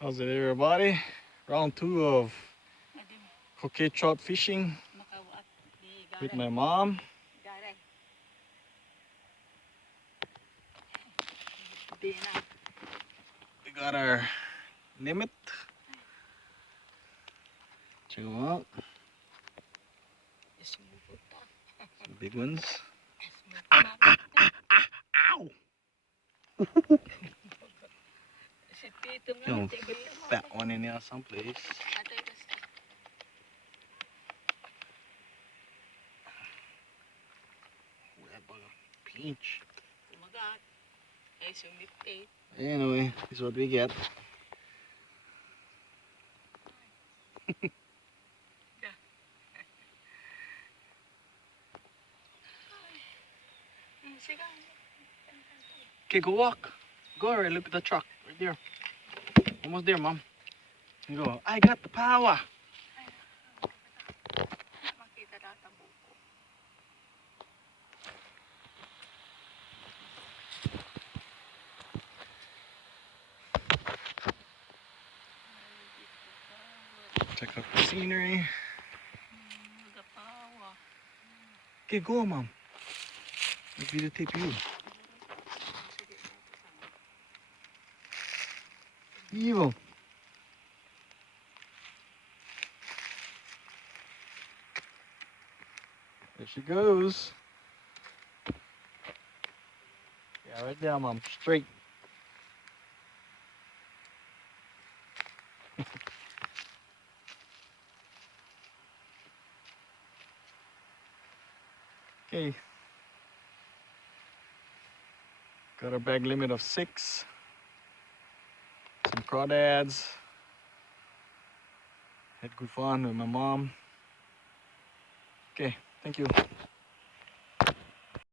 How's it, everybody? Round two of hookay trout fishing with my mom. We got our limit. Check them out. Some big ones. Ow! Some fat one in there someplace. That bugger pinch. Anyway, this is what we get. Okay, go walk. Go already. Look at the truck right there. Almost there, Mom. You go. I got the power. Check out the scenery. Okay, go, Mom. I'll videotape you. Evil. There she goes. Yeah, right there, Mom. Straight. Okay. Got our bag limit of 6. Some crawdads. Had good fun with my mom. Okay, thank you.